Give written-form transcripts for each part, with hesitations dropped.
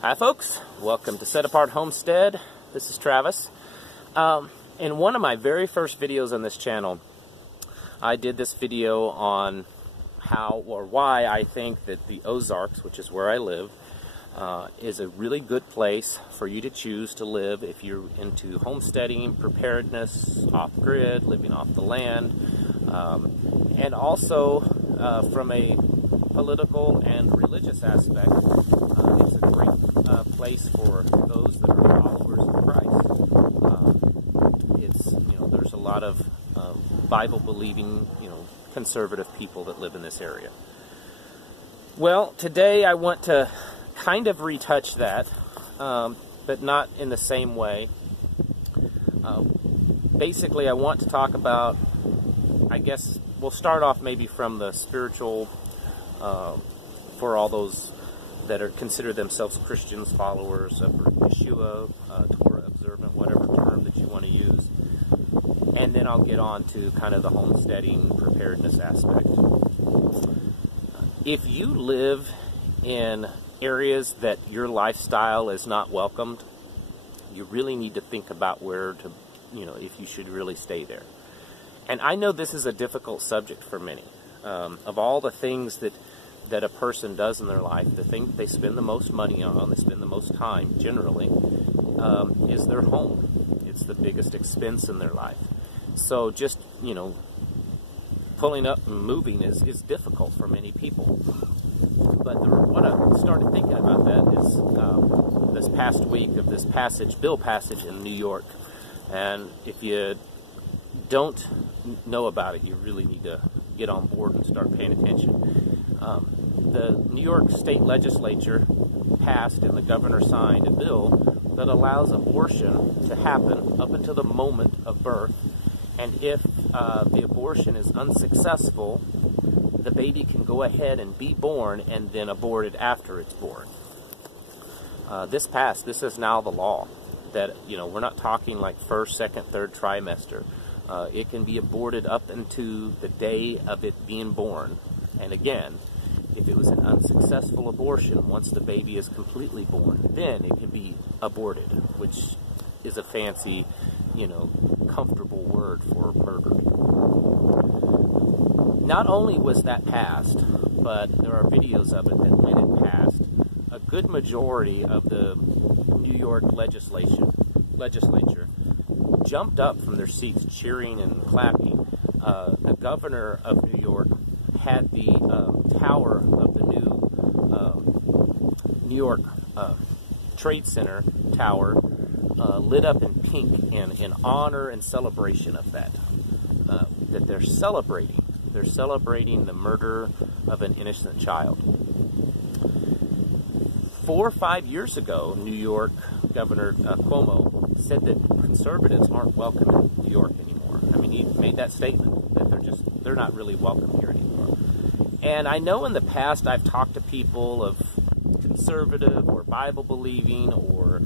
Hi folks, welcome to Set Apart Homestead. This is Travis. In one of my very first videos on this channel, I did this video on how or why I think that the Ozarks, which is where I live, is a really good place for you to choose to live if you're into homesteading, preparedness, off-grid, living off the land, and also from a political and religious aspect. It's a great place for those that are followers of Christ. There's a lot of Bible-believing, conservative people that live in this area. Well, today I want to kind of retouch that, but not in the same way. Basically, I want to talk about, I guess, we'll start off maybe from the spiritual, for all those that are consider themselves Christians, followers of Yeshua, Torah observant, whatever term that you want to use. And then I'll get on to kind of the homesteading preparedness aspect. If you live in areas that your lifestyle is not welcomed, you really need to think about where to, if you should really stay there. And I know this is a difficult subject for many. Of all the things that a person does in their life, the thing that they spend the most money on, they spend the most time, generally, is their home. It's the biggest expense in their life. So just, pulling up and moving is difficult for many people. But what I started thinking about that is this past week of this bill passage in New York. And if you don't know about it, you really need to get on board and start paying attention. The New York State Legislature passed and the governor signed a bill that allows abortion to happen up until the moment of birth. And if the abortion is unsuccessful, the baby can go ahead and be born and then aborted after it's born. This passed. This is now the law. That, we're not talking like first, second, third trimester. It can be aborted up into the day of it being born. And again, if it was an unsuccessful abortion, once the baby is completely born, then it can be aborted, which is a fancy, comfortable word for murder. Not only was that passed, but there are videos of it that when it passed, a good majority of the New York legislature jumped up from their seats cheering and clapping. The governor of New York had the tower of the New York Trade Center tower lit up in pink in honor and celebration of that. That they're celebrating. They're celebrating the murder of an innocent child. 4 or 5 years ago, New York Governor Cuomo said that conservatives aren't welcome in New York anymore. I mean, he made that statement that they're not really welcome here anymore. And I know in the past I've talked to people of conservative or Bible-believing or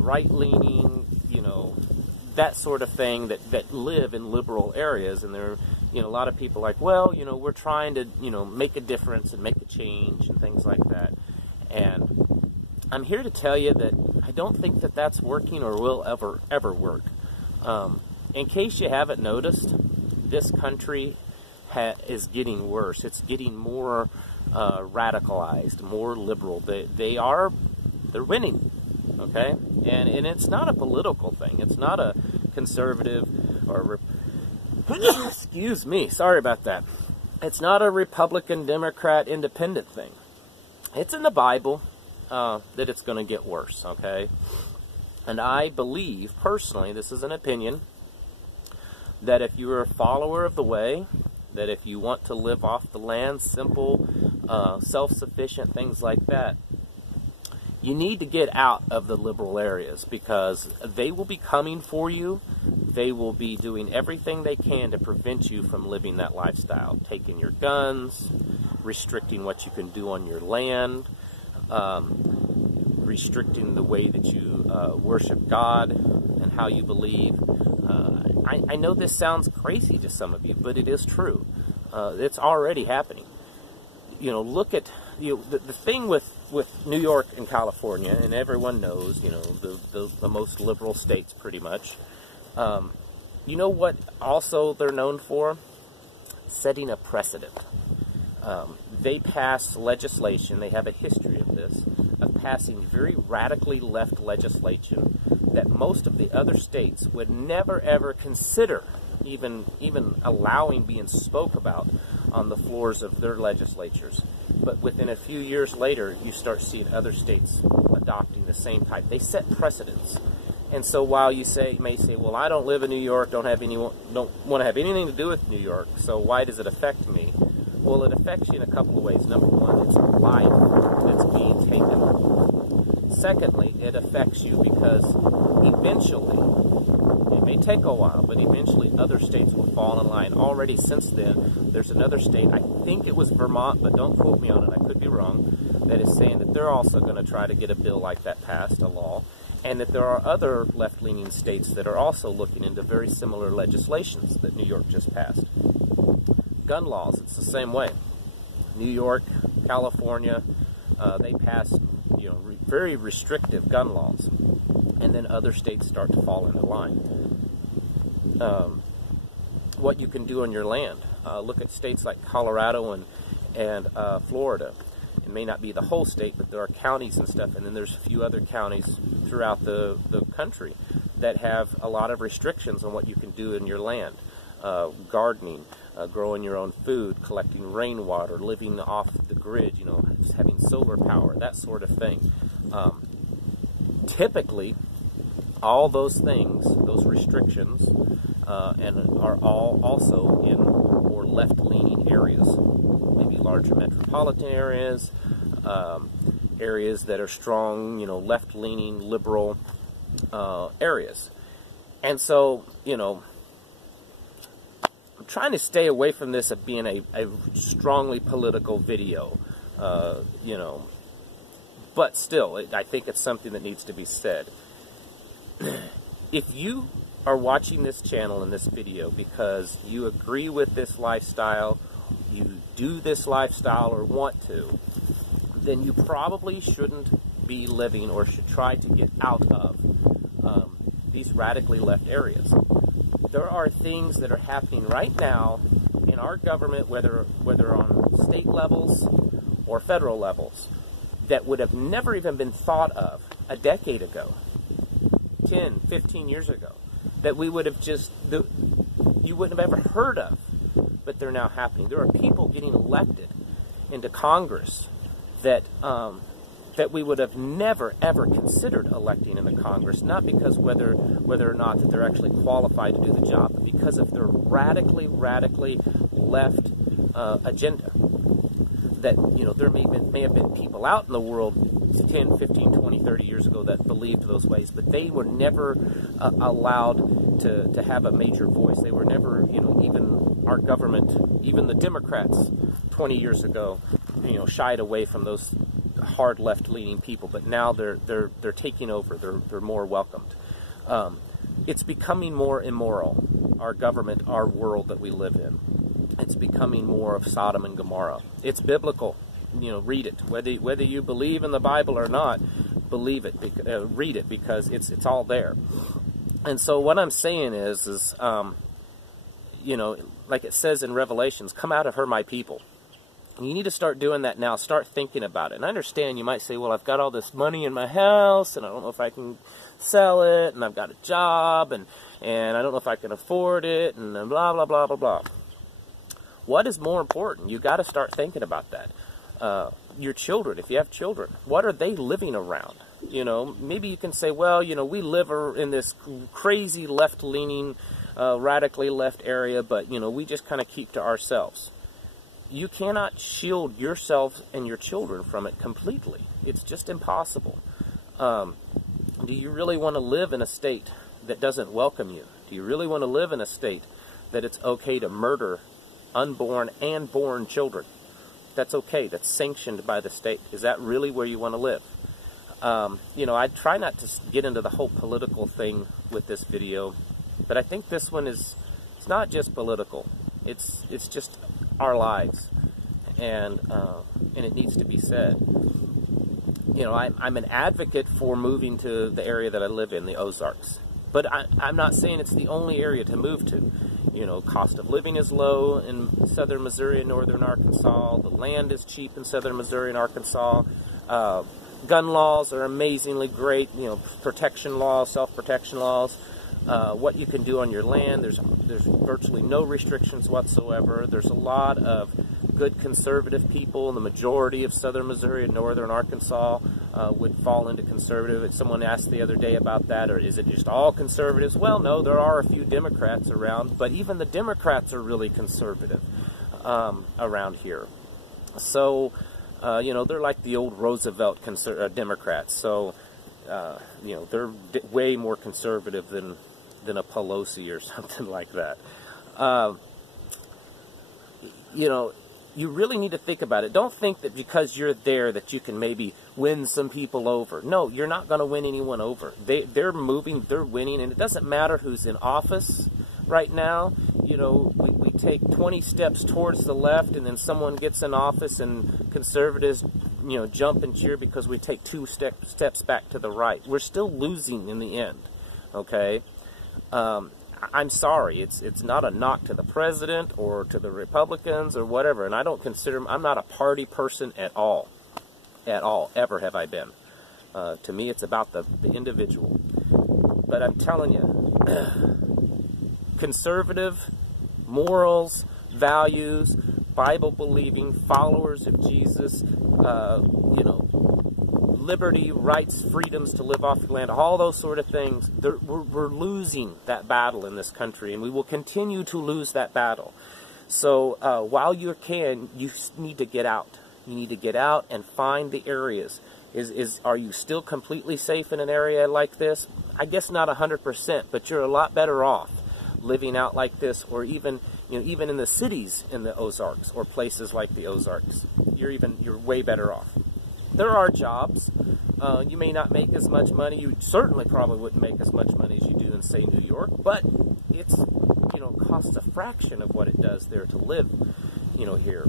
right-leaning, that sort of thing that live in liberal areas. And there are, a lot of people like, well, we're trying to, make a difference and make a change and things like that. And I'm here to tell you that I don't think that that's working or will ever work. In case you haven't noticed, this country is getting worse. It's getting more radicalized, more liberal. They're winning, okay? And it's not a political thing. It's not a conservative or excuse me, sorry about that. It's not a Republican, Democrat, Independent thing. It's in the Bible that it's going to get worse, okay? And I believe, personally, this is an opinion, that if you're a follower of the way, that if you want to live off the land, simple, self-sufficient, things like that, you need to get out of the liberal areas because they will be coming for you. They will be doing everything they can to prevent you from living that lifestyle, taking your guns, restricting what you can do on your land, restricting the way that you worship God and how you believe. I know this sounds crazy to some of you, but it is true. It's already happening. Look at the thing with with New York and California, and everyone knows, you know, the most liberal states pretty much. You know what also they're known for? Setting a precedent. They pass legislation, they have a history of this, of passing very radically left legislation that most of the other states would never ever consider even allowing being spoke about on the floors of their legislatures. But within a few years later, you start seeing other states adopting the same type. They set precedents. And so while you may say, well, I don't live in New York, don't want to have anything to do with New York, so why does it affect me? Well, it affects you in a couple of ways. Number one, it's a life that's being taken. Secondly, it affects you because eventually, it may take a while, but eventually other states will fall in line. Already since then, there's another state, I think it was Vermont, but don't quote me on it, I could be wrong, that is saying that they're also going to try to get a bill like that passed, a law, and that there are other left-leaning states that are also looking into very similar legislations that New York just passed. Gun laws, it's the same way. New York, California, they passed, you know, very restrictive gun laws, and then other states start to fall into line. What you can do on your land. Look at states like Colorado and Florida. It may not be the whole state, but there are counties and stuff, and then there's a few other counties throughout the country that have a lot of restrictions on what you can do in your land. Gardening, growing your own food, collecting rainwater, living off the grid, you know, just having solar power, that sort of thing. Typically, all those things, those restrictions, and are all also in more left-leaning areas, maybe larger metropolitan areas, areas that are strong, you know, left-leaning, liberal areas. And so, you know, I'm trying to stay away from this of being a strongly political video, you know, but still, I think it's something that needs to be said. If you are watching this channel and this video because you agree with this lifestyle, you do this lifestyle or want to, then you probably shouldn't be living or should try to get out of these radically left areas. There are things that are happening right now in our government, whether on state levels or federal levels, that would have never even been thought of a decade ago, 10, 15 years ago, that we would have you wouldn't have ever heard of, but they're now happening. There are people getting elected into Congress that we would have never ever considered electing into Congress, not because whether or not that they're actually qualified to do the job, but because of their radically left agenda. That, you know, there may have been people out in the world 10, 15, 20, 30 years ago that believed those ways, but they were never allowed to have a major voice. They were never, you know, even our government, even the Democrats 20 years ago, you know, shied away from those hard left-leaning people, but now they're taking over. They're more welcomed. It's becoming more immoral. Our government, our world that we live in. It's becoming more of Sodom and Gomorrah. It's biblical. You know, read it. Whether you believe in the Bible or not, believe it. Read it, because it's all there. And so what I'm saying is you know, like it says in Revelations, come out of her, my people. And you need to start doing that now. Start thinking about it. And I understand you might say, well, I've got all this money in my house, and I don't know if I can sell it, and I've got a job, and I don't know if I can afford it, and blah, blah, blah, blah, blah. What is more important? You got to start thinking about that. Your children, if you have children, what are they living around? You know, maybe you can say, well, you know, we live in this crazy left-leaning, radically left area, but, you know, we just kind of keep to ourselves. You cannot shield yourself and your children from it completely. It's just impossible. Do you really want to live in a state that doesn't welcome you? Do you really want to live in a state that it's okay to murder unborn and born children? That's okay. That's sanctioned by the state. Is that really where you want to live? You know, I try not to get into the whole political thing with this video, but I think this one it's not just political. It's just our lives, and it needs to be said. you know, I'm an advocate for moving to the area that I live in, the Ozarks. But I'm not saying it's the only area to move to. You know, cost of living is low in southern Missouri and northern Arkansas. The land is cheap in southern Missouri and Arkansas. Gun laws are amazingly great. You know, protection laws, self-protection laws. What you can do on your land, there's virtually no restrictions whatsoever. There's a lot of good conservative people, and the majority of southern Missouri and northern Arkansas would fall into conservative. Someone asked the other day about that, or is it just all conservatives? Well, no, there are a few Democrats around, but even the Democrats are really conservative around here. So, you know, they're like the old Roosevelt Democrats. So, you know, they're way more conservative than a Pelosi or something like that. You know, you really need to think about it. Don't think that because you're there that you can maybe win some people over. No, you're not going to win anyone over. They're moving, they're winning, and it doesn't matter who's in office right now. You know, we take 20 steps towards the left, and then someone gets in office, and conservatives, you know, jump and cheer because we take 2 steps back to the right. We're still losing in the end, okay? I'm sorry, it's not a knock to the president or to the Republicans or whatever, and I don't consider, I'm not a party person at all, ever have I been. To me, it's about the individual. But I'm telling you, conservative morals, values, Bible-believing followers of Jesus, you know, liberty, rights, freedoms to live off the land, all those sort of things, we're losing that battle in this country, and we will continue to lose that battle. So while you can, you need to get out. You need to get out and find the areas. Are you still completely safe in an area like this? I guess not 100%, but you're a lot better off living out like this, or even, you know, even in the cities in the Ozarks or places like the Ozarks. You're way better off. There are jobs. You may not make as much money. You certainly probably wouldn't make as much money as you do in, say, New York, but it's, you know, costs a fraction of what it does there to live, you know, here.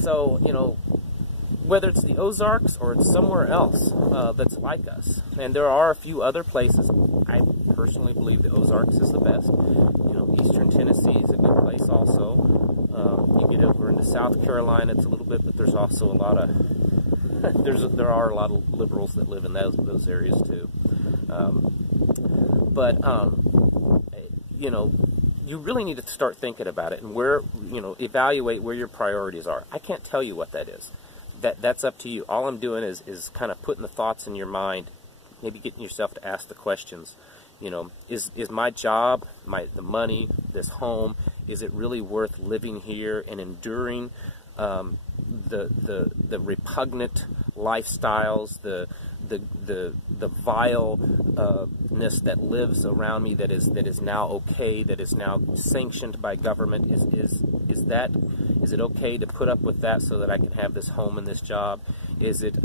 So, you know, whether it's the Ozarks or it's somewhere else that's like us, and there are a few other places. I personally believe the Ozarks is the best. You know, Eastern Tennessee is a good place also. You get over into South Carolina, it's a little bit, but there's also a lot of there are a lot of liberals that live in those areas too. You know, you really need to start thinking about it, and where, you know, evaluate where your priorities are. I can't tell you what that is. That's up to you. All I'm doing is kind of putting the thoughts in your mind, maybe getting yourself to ask the questions. You know, is my job, the money, this home, is it really worth living here and enduring the repugnant lifestyles, the vileness that lives around me, that is now okay, that is now sanctioned by government? Is it okay to put up with that so that I can have this home and this job? Is it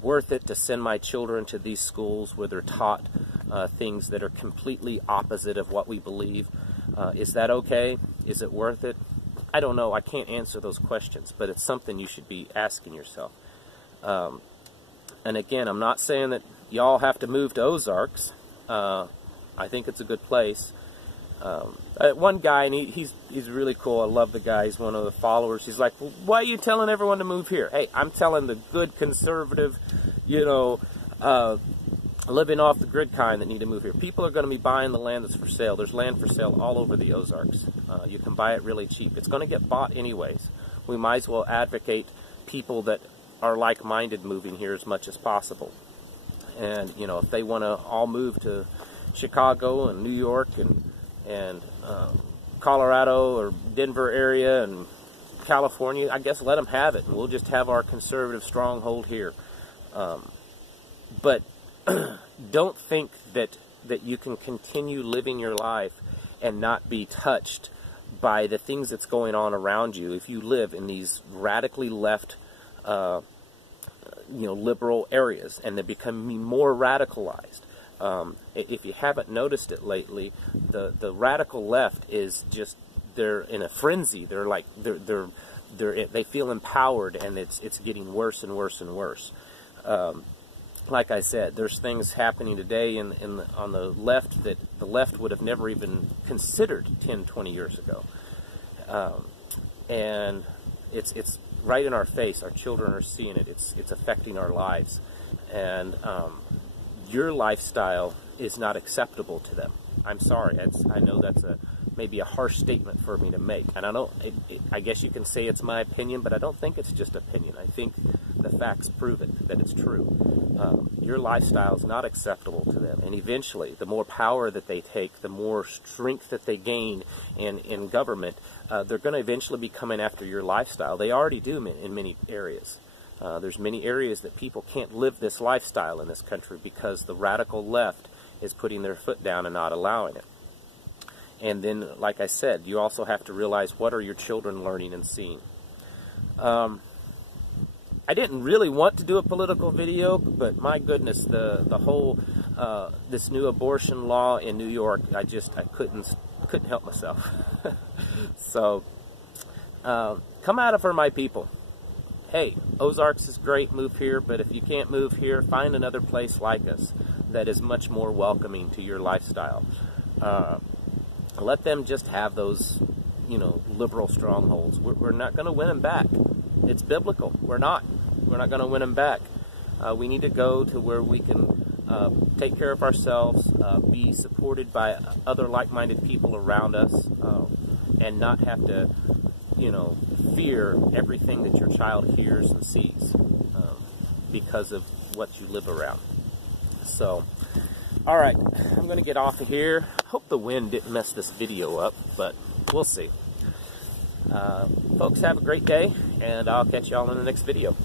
worth it to send my children to these schools where they're taught things that are completely opposite of what we believe? Is that okay? Is it worth it? I don't know. I can't answer those questions, but it's something you should be asking yourself. And again, I'm not saying that y'all have to move to Ozarks. I think it's a good place. One guy, and he's really cool. I love the guy. He's one of the followers. He's like, well, why are you telling everyone to move here? Hey, I'm telling the good conservative, you know, living off the grid kind that need to move here. People are going to be buying the land that's for sale. There's land for sale all over the Ozarks. You can buy it really cheap. It's going to get bought anyways. We might as well advocate people that are like-minded moving here as much as possible. And, you know, if they want to all move to Chicago and New York and Colorado or Denver area and California, I guess let them have it, and we'll just have our conservative stronghold here. But don't think that you can continue living your life and not be touched by the things that's going on around you if you live in these radically left, you know, liberal areas, and they become more radicalized. If you haven't noticed it lately, the radical left is just, they're in a frenzy. They're they feel empowered, and it's getting worse and worse and worse. Like I said, there's things happening today on the left that the left would have never even considered 10, 20 years ago. And it's right in our face. Our children are seeing it. It's affecting our lives. And your lifestyle is not acceptable to them. I'm sorry. I know that's maybe a harsh statement for me to make. And I guess you can say it's my opinion, but I don't think it's just opinion. I think the facts prove it, that it's true. Your lifestyle is not acceptable to them. And eventually, the more power that they take, the more strength that they gain in government, they're going to eventually be coming after your lifestyle. They already do in many areas. There's many areas that people can't live this lifestyle in this country because the radical left is putting their foot down and not allowing it. And then, like I said, you also have to realize, what are your children learning and seeing? I didn't really want to do a political video, but my goodness, the whole this new abortion law in New York, I couldn't help myself. So come out of for my people. Hey, Ozarks is great, move here, but if you can't move here, find another place like us that is much more welcoming to your lifestyle. Let them just have those, liberal strongholds. We're not going to win them back. It's biblical. We're not going to win them back. We need to go to where we can take care of ourselves, be supported by other like-minded people around us, and not have to, fear everything that your child hears and sees because of what you live around. So, all right, I'm going to get off of here. Hope the wind didn't mess this video up, but we'll see. Folks, have a great day, and I'll catch y'all in the next video.